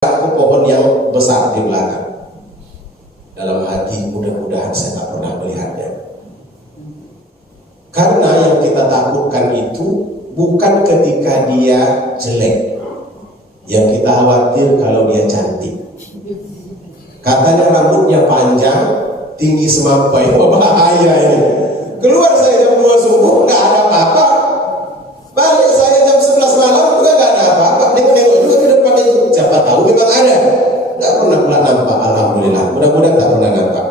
Aku pohon yang besar di belakang. Dalam hati mudah-mudahan saya tak pernah melihatnya. Karena yang kita takutkan itu bukan ketika dia jelek, yang kita khawatir kalau dia cantik. Katanya rambutnya panjang, tinggi semampai, bahaya ini. Keluar saya jam 2 subuh, nggak ada apa-apa. Balik saya jam 11 malam juga nggak ada apa-apa. Nengok juga ke depan itu, siapa tahu memang ada. Nggak pernah nampak, alhamdulillah. Mudah-mudahan tak pernah nampak.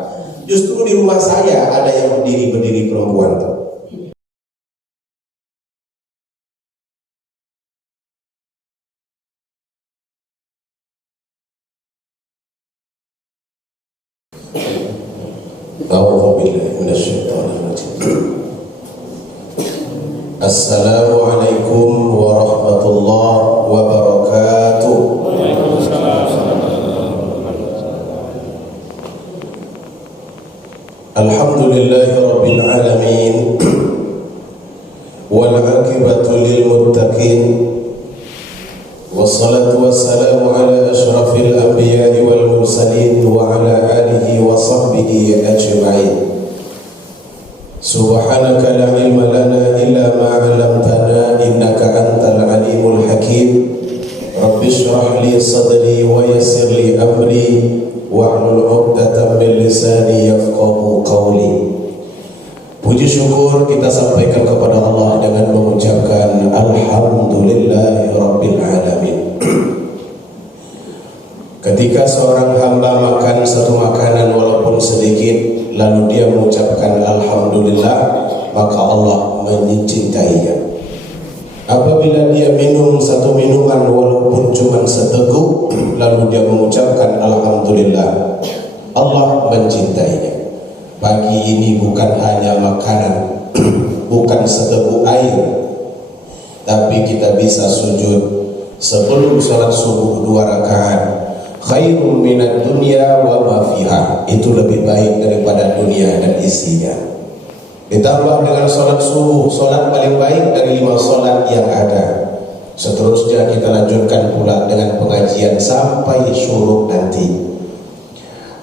Justru di rumah saya ada yang berdiri perempuan tuh. Assalamualaikum warahmatullahi wabarakatuh. Alhamdulillahi rabbil alamin, wal aqibatu lil muttaqin, wassalatu wassalamu ala asyrafil anbiya'i wal mursalin wa ala alihi wa sahbihi ajma'in. Subhanaka la ilma lana illa ma 'allamtana innaka antal alimul hakim. Rabbi shrah li sadri wa yassir li amri wahlul 'uqdatam min lisani yafqahu qawli. Puji syukur kita sampaikan kepada Allah dengan mengucapkan alhamdulillahi rabbil alamin. Ketika seorang hamba makan satu makanan walaupun sedikit, lalu dia mengucapkan alhamdulillah, maka Allah mencintainya. Apabila dia minum satu minuman walaupun cuma seteguk, lalu dia mengucapkan alhamdulillah, Allah mencintainya. Pagi ini bukan hanya makanan, bukan seteguk air, tapi kita bisa sujud sebelum sholat subuh 2 rakaat. Khairun minad dunya wa ma fiha, itu lebih baik daripada dunia dan isinya. Ditambah dengan sholat subuh, sholat paling baik dari 5 sholat yang ada. Seterusnya kita lanjutkan pula dengan pengajian sampai syuruk nanti.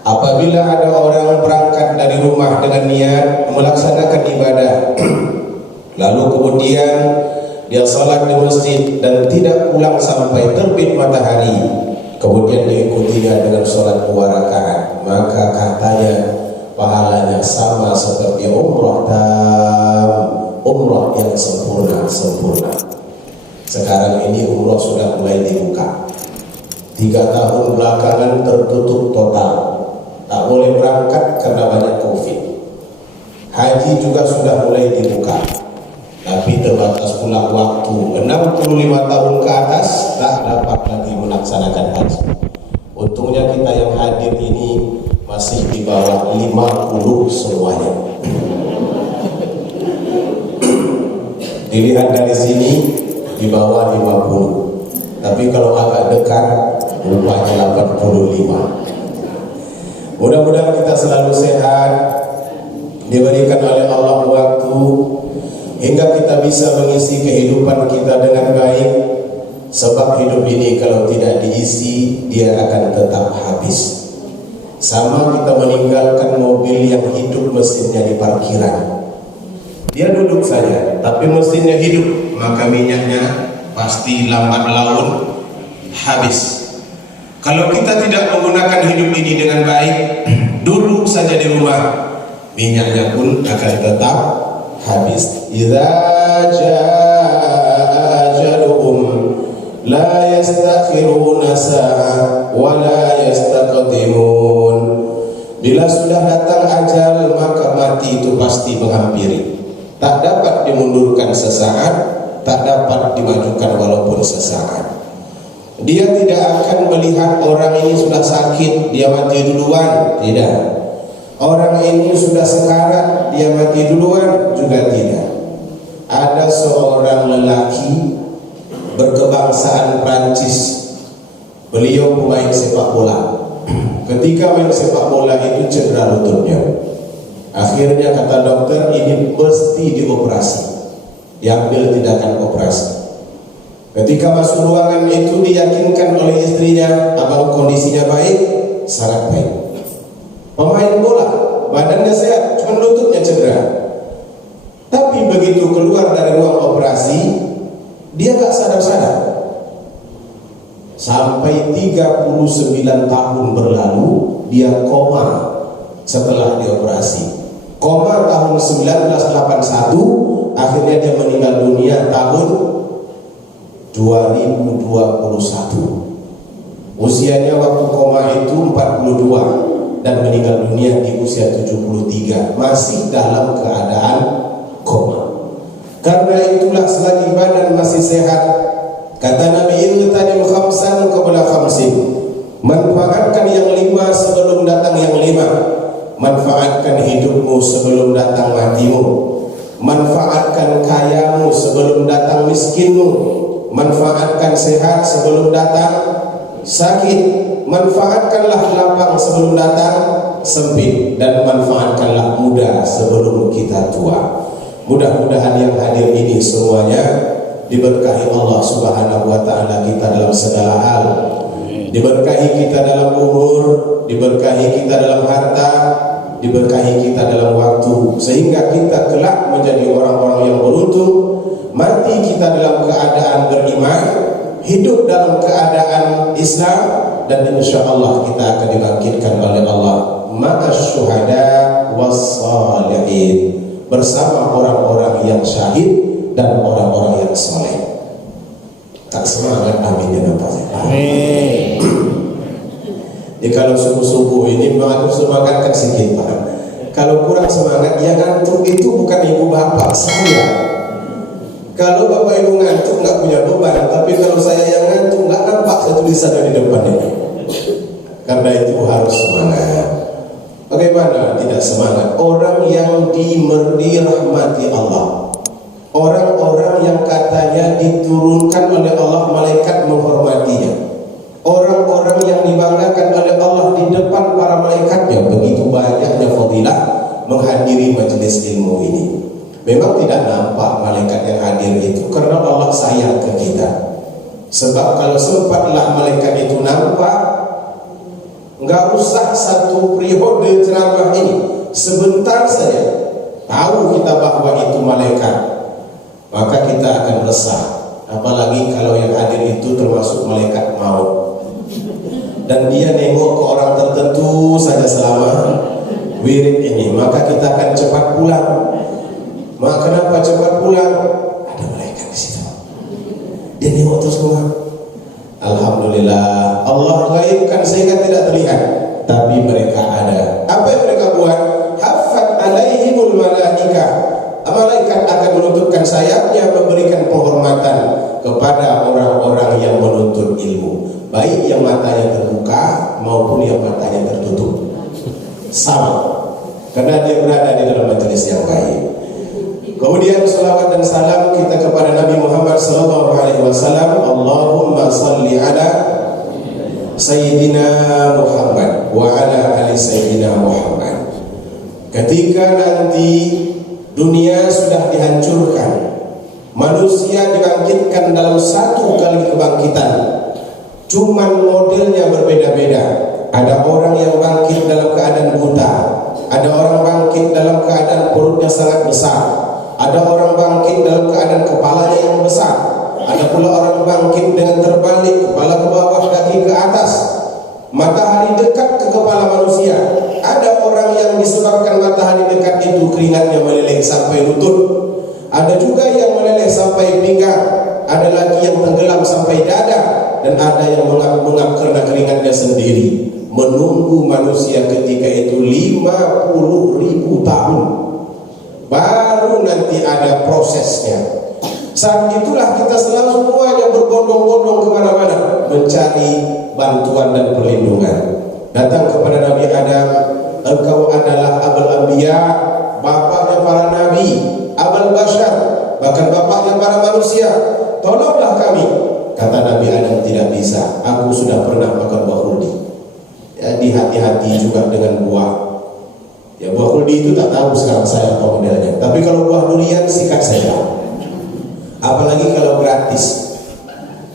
Apabila ada orang berangkat dari rumah dengan niat melaksanakan ibadah, lalu kemudian dia sholat di masjid dan tidak pulang sampai terbit matahari, kemudian diikutinya dengan sholat 2 rakaat, maka katanya pahalanya sama seperti umrah umrah yang sempurna. Sekarang ini umrah sudah mulai dibuka. 3 tahun belakangan tertutup total, tak boleh berangkat karena banyak COVID. Haji juga sudah mulai dibuka, tapi terbatas pula waktu. 65 tahun ke atas tak dapat lagi melaksanakan haji. Untungnya kita yang hadir ini masih di bawah 50 semuanya. Dilihat dari sini di bawah 50, tapi kalau agak dekat rupanya 85. Mudah-mudahan kita selalu sehat, diberikan oleh Allah waktu hingga kita bisa mengisi kehidupan kita dengan baik. Sebab hidup ini kalau tidak diisi, dia akan tetap habis. Sama kita meninggalkan mobil yang hidup mesinnya di parkiran. Dia duduk saja, tapi mesinnya hidup, maka minyaknya pasti lambat laun habis. Kalau kita tidak menggunakan hidup ini dengan baik, duduk saja di rumah, minyaknya pun akan tetap habis. Idza jaa ajaluhum la yastakhiruna sa'ah wa la yastaqdimun. Bila sudah datang ajal, maka mati itu pasti menghampiri. Tak dapat dimundurkan sesaat, tak dapat dimajukan walaupun sesaat. Dia tidak akan melihat orang ini sudah sakit, dia mati duluan, tidak. Orang ini sudah sekarat, dia mati duluan, juga tidak. Ada seorang lelaki berkebangsaan Prancis. Beliau pemain sepak bola. Ketika main sepak bola itu cedera lututnya. Akhirnya kata dokter, ini mesti dioperasi. Diambil tindakan operasi. Ketika masuk ruangan itu diyakinkan oleh istrinya, abang kondisinya baik, sangat baik. Pemain bola, badannya sehat, cuma lututnya cedera. Tapi begitu keluar dari ruang operasi, dia gak sadar-sadar. Sampai 39 tahun berlalu, dia koma setelah dioperasi. Koma tahun 1981, akhirnya dia meninggal dunia tahun 2021. Usianya waktu koma itu 42 dan meninggal dunia di usia 73, masih dalam keadaan koma. Karena itulah selagi badan masih sehat, kata Nabi Iqtanim khamsan qabla khamsin, manfaatkan yang 5 sebelum datang yang 5. Manfaatkan hidupmu sebelum datang matimu. Manfaatkan kayamu sebelum datang miskinmu. Manfaatkan sehat sebelum datang sakit. Manfaatkanlah lapang sebelum datang sempit. Dan manfaatkanlah muda sebelum kita tua. Mudah-mudahan yang hadir ini semuanya diberkahi Allah Subhanahu wa ta'ala kita dalam segala hal. Diberkahi kita dalam umur, diberkahi kita dalam harta, diberkahi kita dalam waktu, sehingga kita kelak menjadi orang-orang yang beruntung. Mati kita dalam keadaan beriman, hidup dalam keadaan Islam, dan insya Allah kita akan dibangkitkan oleh Allah ma'as syuhada was salihin, bersama orang-orang yang syahid dan orang-orang yang soleh. Tak semangat, amin ya Rabbal alamin. Jadi kalau subuh-subuh ini aku semangatkan sedikit Pak. Kalau kurang semangat, yang ngantuk itu bukan ibu bapak saya. Kalau bapak ibu ngantuk nggak punya beban, tapi kalau saya yang ngantuk nggak nampak saya tulisannya di depan ini. Karena itu harus semangat. Bagaimana tidak semangat? Orang yang dirahmati Allah, orang-orang yang katanya diturunkan oleh Allah malaikat menghormatinya, orang-orang yang dibanggakan oleh Allah di depan para malaikatnya. Begitu banyaknya fadilah menghadiri majelis ilmu ini. Memang tidak nampak malaikat yang hadir itu karena Allah sayang ke kita. Sebab kalau sempatlah malaikat itu nampak, nggak usah satu periode ceramah ini, sebentar saja tahu kita bahwa itu malaikat, maka kita akan resah. Apalagi kalau yang hadir itu termasuk malaikat maut, dan dia nengok ke orang tertentu saja selama wirid ini, maka kita akan cepat pulang. Maka kenapa cepat pulang? Ada malaikat di situ. Dia nengok terus pulang. Alhamdulillah, Allah gaibkan sehingga tidak terlihat, tapi mereka ada. Apa yang mereka buat? Haffat alaihimul malaikah. Malaikat akan menutupkan sayapnya, memberikan penghormatan kepada orang-orang yang menuntut ilmu, baik yang matanya terbuka maupun yang matanya tertutup. Sama, karena dia berada di dalam majelis yang baik. Kemudian salawat dan salam kita kepada Nabi Muhammad sallallahu alaihi wasallam. Allahumma salli ala Sayyidina Muhammad wa ala ali Sayyidina Muhammad. Ketika nanti dunia sudah dihancurkan, manusia dibangkitkan dalam satu kali kebangkitan, cuman modelnya berbeda-beda. Ada orang yang bangkit dalam keadaan buta, ada orang bangkit dalam keadaan perutnya sangat besar, ada orang bangkit dalam keadaan kepalanya yang besar, ada pula orang bangkit dengan terbalik, kepala ke bawah, kaki ke atas, matahari dekat ke kepala manusia. Ada orang yang disebabkan matahari dekat itu keringatnya meleleh sampai lutut, ada juga yang meleleh sampai pinggang, ada lagi yang tenggelam sampai dada, dan ada yang mengap-mengap karena keringatnya sendiri. Menunggu manusia ketika itu 50.000 tahun, baru nanti ada prosesnya. Saat itulah kita selalu semuanya berbondong-bondong kemana-mana mencari bantuan dan perlindungan. Datang kepada Nabi Adam, engkau adalah abul anbiya, bapaknya para nabi, abul bashar, bahkan bapaknya para manusia, tolonglah kami. Kata Nabi Adam, tidak bisa, aku sudah pernah makan buah khuldi. Jadi hati-hati juga dengan buah. Ya, buah khuldi itu tak tahu sekarang saya apa modelnya. Tapi kalau buah durian sikat saja. Apalagi kalau gratis.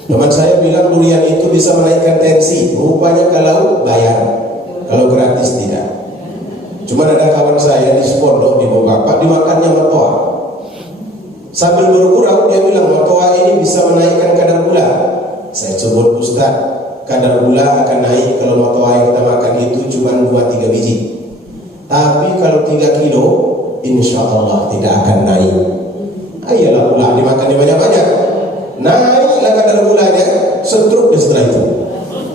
Teman saya bilang durian itu bisa menaikkan tensi. Rupanya kalau bayar, kalau gratis tidak. Cuma ada kawan saya di Sepondok di Bapak dimakannya mertua. Sambil bergurau dia bilang mertua ini bisa menaikkan kadar gula. Saya sebut Ustaz, kadar gula akan naik kalau mertua yang kita makan itu cuma 2-3 biji. Tapi kalau 3 kilo, insya Allah tidak akan naik. Ayolah gula dimakannya banyak-banyak, naiklah kadar gulanya, stroke setelah itu.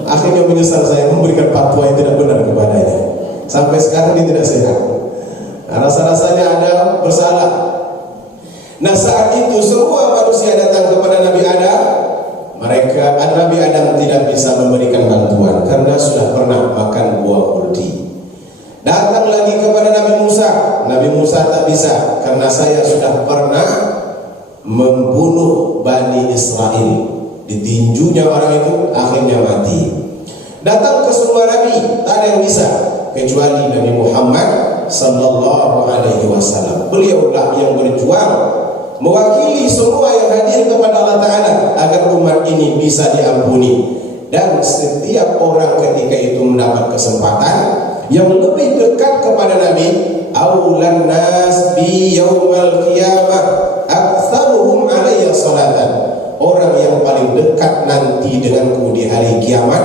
Akhirnya menyesal saya memberikan fatwa yang tidak benar kepadanya. Sampai sekarang dia tidak sehat. Rasa-rasanya ada bersalah. Nah saat itu semua manusia datang kepada Nabi Adam. Nabi Adam tidak bisa memberikan bantuan karena sudah pernah makan buah kurdi. Datang lagi kepada Nabi Musa. Nabi Musa tak bisa karena saya sudah pernah membunuh Bani Israel. Ditinjunya orang itu akhirnya mati. Datang ke semua Nabi, tak ada yang bisa kecuali Nabi Muhammad sallallahu alaihi wasallam. Beliaulah yang berjuang mewakili semua yang hadir kepada Allah Ta'ala agar umat ini bisa diampuni. Dan setiap orang ketika itu mendapat kesempatan yang lebih dekat kepada Nabi, aulan nas bi yaumal qiyamah aktsaruhum alayya salatan. Orang yang paling dekat nanti denganku di hari kiamat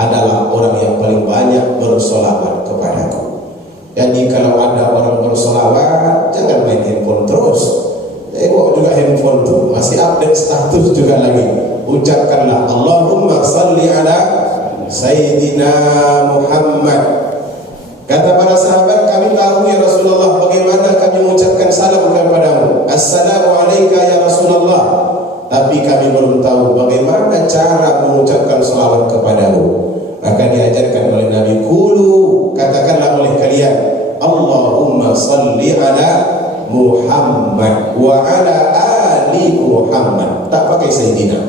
adalah orang yang paling banyak bersolawat kepadaku. Jadi kalau ada orang bersolawat, jangan main handphone terus. Tengok juga handphone tuh, masih update status juga lagi. Ucapkanlah Allahumma salli ala Sayyidina Muhammad. Kata para sahabat, kami tahu ya Rasulullah bagaimana kami mengucapkan salam kepadamu. Assalamu alayka ya Rasulullah. Tapi kami belum tahu bagaimana cara mengucapkan salawat kepadamu. Maka diajarkan oleh Nabi, qulu, katakanlah oleh kalian, Allahumma salli ala Muhammad wa ala ali Muhammad. Tak pakai Sayyidina.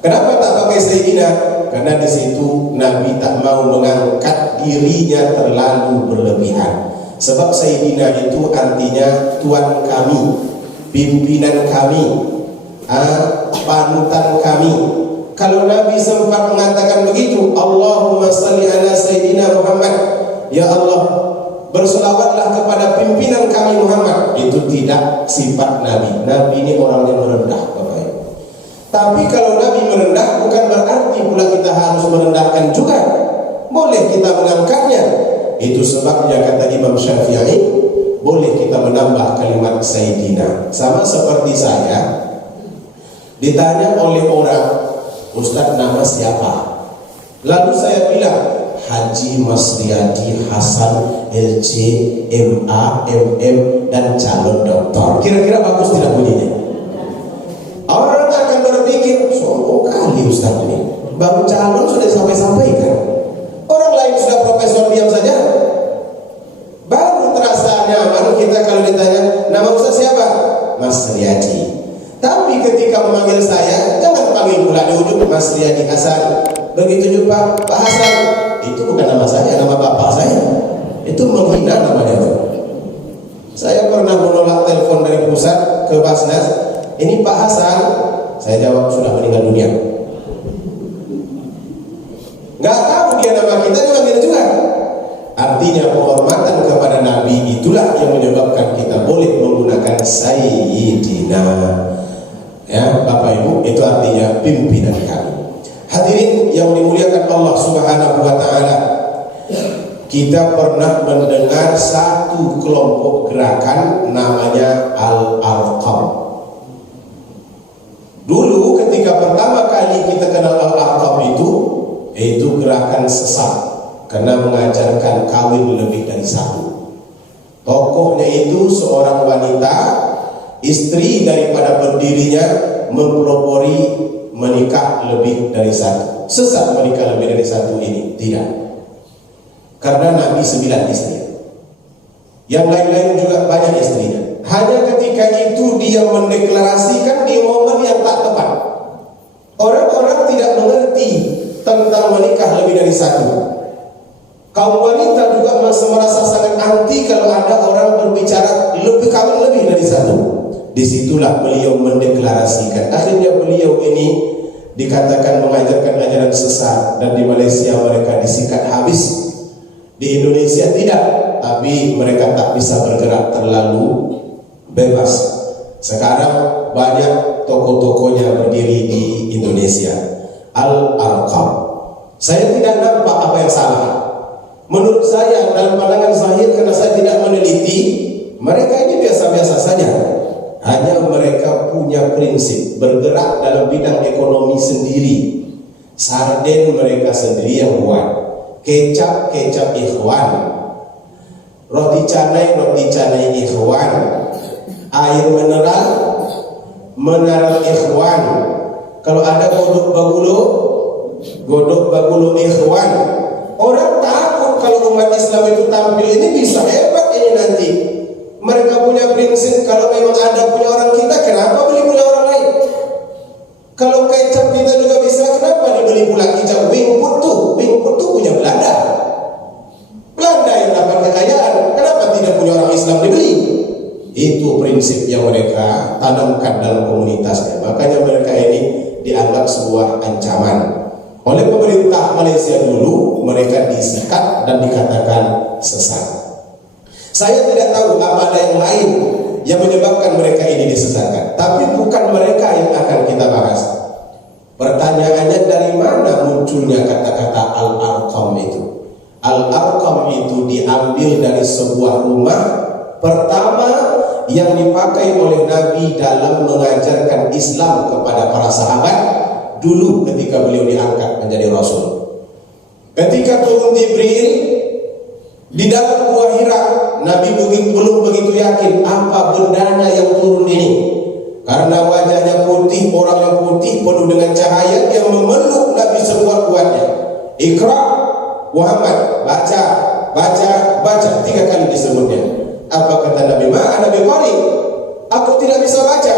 Kenapa tak pakai Sayyidina? Karena di situ Nabi tak mau mengangkat dirinya terlalu berlebihan. Sebab Sayyidina itu artinya Tuan kami, pimpinan kami, panutan kami. Kalau Nabi sempat mengatakan begitu, Allahumma salli ala Sayyidina Muhammad, ya Allah berselawatlah kepada pimpinan kami Muhammad, itu tidak sifat Nabi. Nabi ini orang yang merendah. Tapi kalau Nabi merendah bukan berarti pula kita harus merendahkan juga. Boleh kita mengangkatnya. Itu sebabnya kata Imam Syafi'i, boleh kita menambah kalimat Sayyidina. Sama seperti saya ditanya oleh orang, Ustaz nama siapa? Lalu saya bilang Haji Masriadi Hasan LC MA MM dan calon doktor. Kira-kira bagus tidak bunyinya? Orang akan berpikir, sombong kali Ustaz ini, baru calon sudah sampai-sampaikan. Orang lain sudah profesor diam saja. Baru terasa nyaman kita kalau ditanya, nama Ustaz siapa? Mas Riyadi. Tapi ketika memanggil saya, jangan panggil pula di ujung Mas Riyadi Hasan. Begitu juga Pak Hasan, itu bukan nama saya, nama bapak saya. Itu menghina namanya itu. Saya pernah menolak telepon dari pusat ke Basnas. Ini Pak Hasan, saya jawab sudah meninggal dunia. Nggak tahu dia nama kita, dipanggil juga. Artinya penghormatan kepada Nabi itulah yang menyebabkan kita boleh menggunakan Sayyidina. Ya, Bapak Ibu, itu artinya pimpinan kami. Hadirin yang dimuliakan Allah Subhanahu wa taala. Kita pernah mendengar satu kelompok gerakan namanya Al-Arqam. Dulu ketika pertama kali kita kenal Al-Arqam itu gerakan sesat karena mengajarkan kawin lebih dari satu. Tokohnya itu seorang wanita, istri daripada pendirinya, mempelopori menikah lebih dari satu. Sesat menikah lebih dari satu ini tidak. Karena Nabi 9 istri. Yang lain-lain juga banyak istrinya. Hanya ketika itu dia mendeklarasikan di momen yang tak tepat. Orang-orang tidak mengerti tentang menikah lebih dari satu. Kaum wanita juga merasa sangat anti kalau ada orang berbicara kawin lebih dari satu. Disitulah beliau mendeklarasikan. Akhirnya beliau ini dikatakan mengajarkan ajaran sesat, dan di Malaysia mereka disikat habis. Di Indonesia tidak, tapi mereka tak bisa bergerak terlalu bebas. Sekarang banyak toko-tokonya berdiri di Indonesia. Al-Arqam. Saya tidak nampak apa yang salah. Menurut saya, dalam pandangan zahir, karena saya tidak meneliti, mereka ini biasa-biasa saja. Hanya mereka punya prinsip bergerak dalam bidang ekonomi sendiri. Sarden mereka sendiri yang buat. Kecap ikhwan, roti canai ikhwan, air mineral ikhwan. Kalau ada godok bagulo ikhwan. Orang takut kalau umat Islam itu tampil ini bisa hebat ini nanti. Mereka punya prinsip, kalau memang ada punya orang kita, kenapa beli punya orang lain? Kalau kecap kita juga bisa, kenapa dibeli pula kecap Wingput tuh punya Belanda yang dapat kekayaan, kenapa tidak punya orang Islam dibeli? Itu prinsip yang mereka tanamkan dalam komunitasnya. Makanya mereka ini dianggap sebuah ancaman oleh pemerintah Malaysia dulu. Mereka disikat dan dikatakan sesat. Saya tidak tahu apa ada yang lain yang menyebabkan mereka ini disesatkan, tapi bukan mereka yang akan kita bahas. Pertanyaannya, dari mana munculnya kata-kata Al-Arqam itu? Al-Arqam itu diambil dari sebuah rumah pertama yang dipakai oleh Nabi dalam mengajarkan Islam kepada para sahabat dulu ketika beliau diangkat menjadi Rasul. Ketika turun Jibril di dalam Gua Hira, Nabi belum begitu yakin apa bendanya yang turun ini. Karena wajahnya putih, orang yang putih penuh dengan cahaya, dia memeluk Nabi sekuat-kuatnya. Iqra Muhammad, baca 3 kali disebutnya. Apa kata Nabi? Ana biqari, aku tidak bisa baca.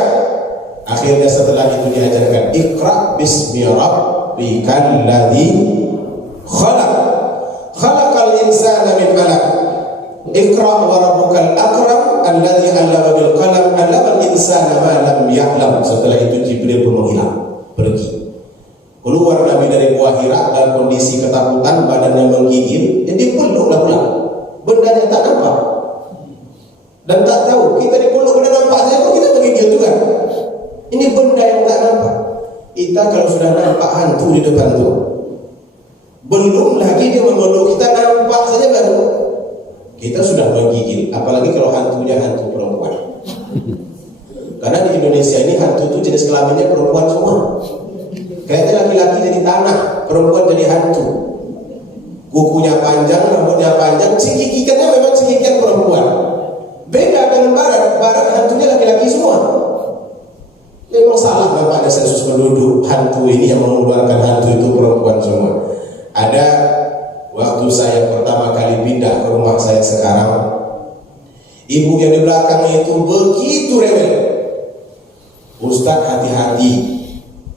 Akhirnya setelah itu diajarkan, Iqra bismi rabbikal ladzi khalaqal insana min 'alaq. Iqra wa rabbukal akram alladzi 'allama bil qalam 'allamal insana ma lam ya'lam. Setelah itu Jibril pun menghilang, pergi. Keluar Nabi dari Gua Hira dalam kondisi ketakutan, badannya menggigil. Jadi peluklah pulang. Bendanya tak nampak. Dan tak tahu, kita dipeluk benda nampak saja kok kita menggigil juga. Ini benda yang tak nampak. Kita kalau sudah nampak hantu di depan tu, belum lagi dia memeluk kita, nampak saja baru kita sudah menggigil. Apalagi kalau hantunya hantu perempuan. Karena di Indonesia ini hantu itu jenis kelaminnya perempuan semua. Kayaknya laki-laki jadi tanah, perempuan jadi hantu. Kukunya panjang, rambutnya panjang, sikikannya memang sikikan perempuan. Beda dengan barat hantunya laki-laki semua. Memang salah memang ada sensus penduduk hantu ini yang mengeluarkan hantu itu perempuan semua. Ada waktu saya pertama kali pindah ke rumah saya sekarang, ibu yang di belakang itu begitu rewel. Ustaz, hati-hati,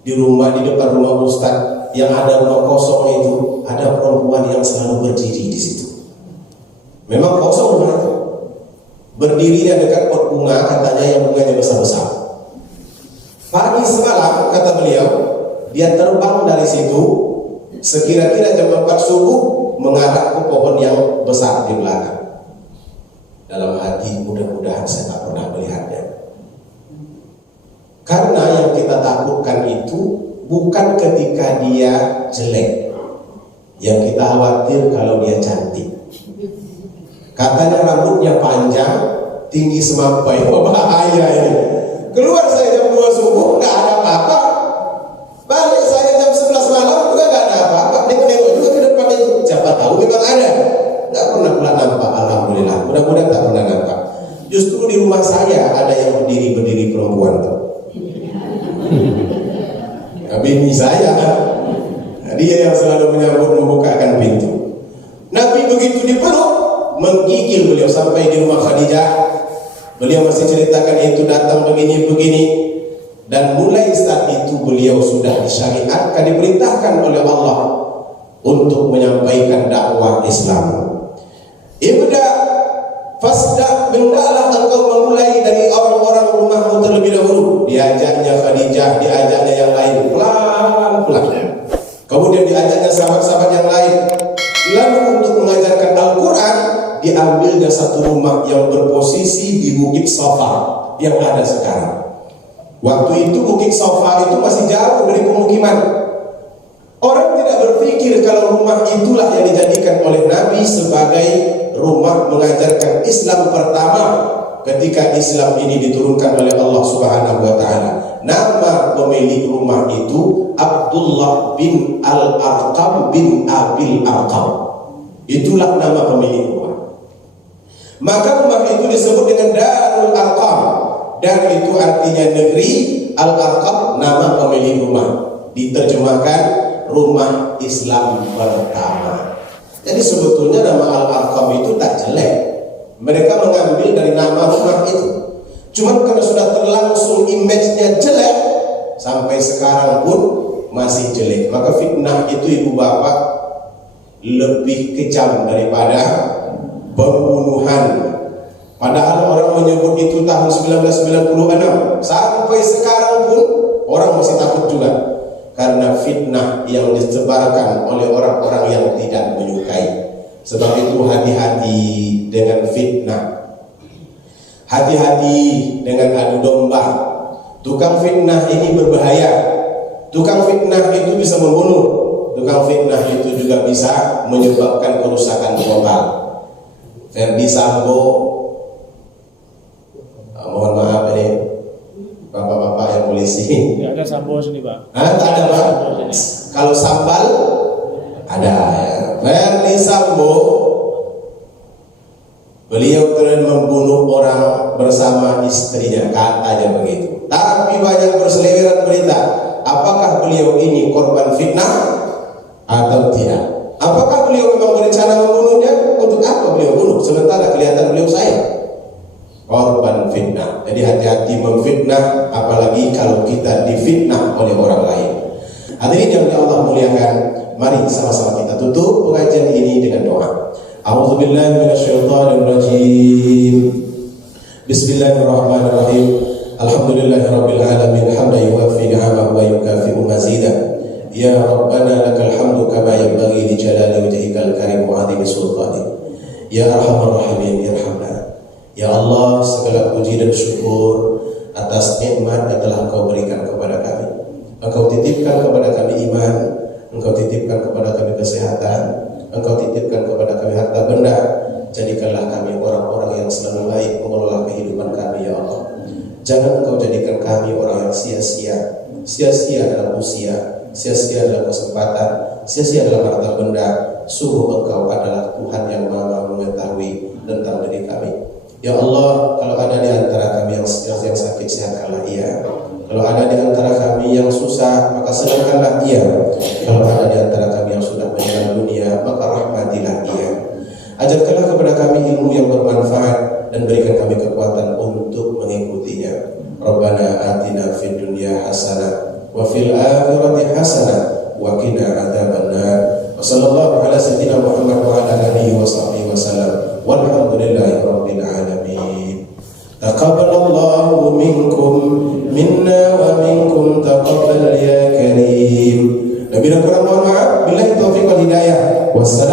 di depan rumah Ustaz yang ada rumah kosong itu ada perempuan yang selalu berdiri di situ. Memang kosong rumah itu. Berdirinya dekat pot bunga, katanya yang bunganya besar-besar. Pagi semalam, kata beliau, dia terbang dari situ sekira-kira jam 4 subuh mengarah ke pohon yang besar di belakang. Dalam hati, mudah-mudahan saya tak pernah melihatnya. Karena yang kita takutkan itu bukan ketika dia jelek, yang kita khawatir kalau dia cantik. Katanya rambutnya panjang, tinggi semampai, bahaya ini. Keluar saya jam 2 subuh, nggak ada apa-apa. Balik saya jam 11 malam juga nggak ada apa-apa. Nengok juga ke depan itu, siapa tahu memang ada. Nggak pernah nampak, alhamdulillah. Mudah-mudahan tak pernah nampak. Justru di rumah saya ada yang berdiri perempuan tuh. Bini saya, dia yang selalu menyambut membukakan pintu. Nabi begitu dipeluk, menggigil beliau sampai di rumah Khadijah. Beliau masih ceritakan itu datang begini-begini, dan mulai saat itu beliau sudah disyariatkan, diperintahkan oleh Allah untuk menyampaikan dakwah Islam. Ibda fasda, hendaklah engkau memulai dari orang-orang rumahmu terlebih diajaknya Khadijah, diajaknya yang lain pelan-pelan. Kemudian diajaknya sahabat-sahabat yang lain. Lalu untuk mengajarkan Al-Quran, diambilnya satu rumah yang berposisi di Bukit Safa yang ada sekarang. Waktu itu Bukit Safa itu masih jauh dari pemukiman. Orang tidak berpikir kalau rumah itulah yang dijadikan oleh Nabi sebagai rumah mengajarkan Islam pertama ketika Islam ini diturunkan oleh Allah Subhanahu wa taala. Nama pemilik rumah itu Abdullah bin Al-Arqam bin Abil Arqam. Itulah nama pemilik rumah. Maka rumah itu disebut dengan Darul Arqam. Dar itu artinya negeri, Al-Arqam nama pemilik rumah. Diterjemahkan rumah Islam pertama. Jadi sebetulnya nama Al-Arqam itu tak jelek. Mereka mengambil dari nama rumah itu. Cuma karena sudah terlangsung image-nya jelek, sampai sekarang pun masih jelek. Maka fitnah itu ibu bapak lebih kejam daripada pembunuhan. Padahal orang menyebut itu tahun 1996. Sampai sekarang pun orang masih takut juga. Karena fitnah yang disebarkan oleh orang-orang yang tidak menyukai. Sebab itu hati-hati dengan fitnah. Hati-hati dengan adu domba. Tukang fitnah ini berbahaya. Tukang fitnah itu bisa membunuh. Tukang fitnah itu juga bisa menyebabkan kerusakan global. Ferdi Sambo, mohon maaf ini bapak-bapak yang polisi. Tidak ada Sambo sini Pak. Tak ada Pak. Kalau sambal ada ya. Ferdi Sambo, beliau keren membunuh orang bersama istrinya, katanya begitu. Tapi banyak berseliweran berita, apakah beliau ini korban fitnah atau tidak? Apakah beliau memang berencana membunuhnya? Untuk apa beliau bunuh? Sementara kelihatan beliau sayang. Korban fitnah. Jadi hati-hati memfitnah, apalagi kalau kita difitnah oleh orang lain. Hadirin yang Allah muliakan, mari sama-sama kita tutup pengajian ini dengan doa. A'udzubillahi minasyaitonirrajim. Bismillahirrahmanirrahim. Alhamdulillahirabbil alamin hamdan yuwaffi ni'amahu wa yukafi'u mazidah. Ya Rabbana lakal hamdu kama yanbaghi li jalali wajhikal karim wa 'azimi sultanik. Ya Arhamar Rahimin irhamna. Ya Allah, segala puji dan syukur atas nikmat yang telah Engkau berikan kepada kami. Engkau titipkan kepada kami iman, Engkau titipkan kepada kami kesehatan, Engkau titipkan kepada kami harta benda. Jadikanlah kami orang-orang yang selalu baik mengelola kehidupan kami, ya Allah. Jangan Engkau jadikan kami orang yang sia-sia. Sia-sia dalam usia, sia-sia dalam kesempatan, sia-sia dalam harta benda. Sungguh Engkau adalah Tuhan yang Maha mengetahui tentang diri kami. Ya Allah, kalau ada di antara kami yang sakit, sehatkanlah ia. Kalau ada di antara kami yang susah, maka senangkanlah ia. Kalau ada di antara kami yang sudah meninggal dunia, maka rahmatilah ia. Ajarkanlah kepada kami ilmu yang bermanfaat dan berikan kami kekuatan untuk mengikutinya. Rabbana atina fid dunya hasanah wa fil akhirati hasanah wa qina adzabannar. Wa sallallahu ala sayyidina Muhammad wa ala alihi wa sahbihi wasallam. Walhamdulillahi rabbil alamin. Taqabbalallahu minkum minna wa minkum taqabbal ya karim. Lebih kurang mohon maaf. Billahi taufiq wal hidayah. Wassalam.